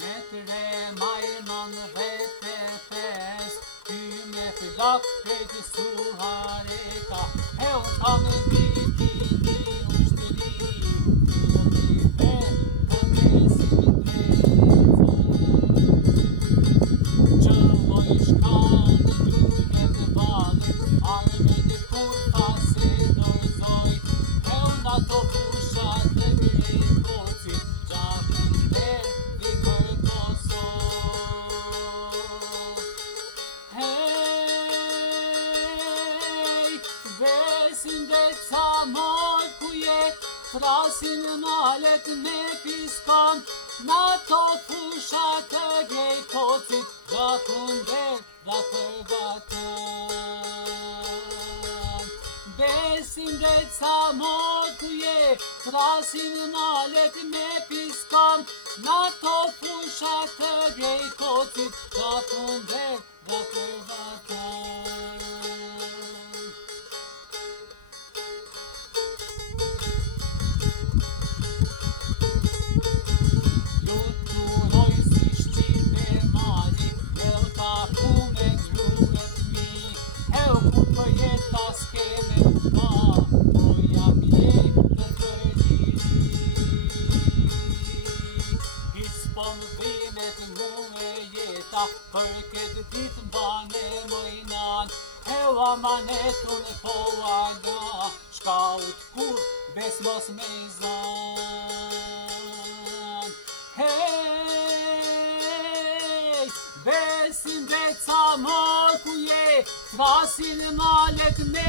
Metre majnon vete pes, ty me filak krejt suhareka, e u tanë viti një ushtëri, fillë me të mesin drejtë. Qëlloj shkanë gjurë të badë, arme të kur fase dorëzoj, e unë ato fushat të grej kocit, gjatën der dhe kërkosoj. Hej, besin dhe ca moj ku je, frasin malet me piskon, në to fushat të grej kocit, gjatën der dhe përbatën. Besin dhe ca moj ku je, frasin malet me piskon, në to fushat të grej kocit, gjatën der dhe përbatën. Luturoj si shqipe mali, e u taku me gruet mi, e u ku për jeta s'keme pa, po jam jetë të liri. Hiq s'po më dhimet mu e jeta, për këtë ditë mbane mojnan, e u amanetun po aga, shka u t'kur bes mos me i zan. Hej, besin dhe ca mor ku je, frasin malet me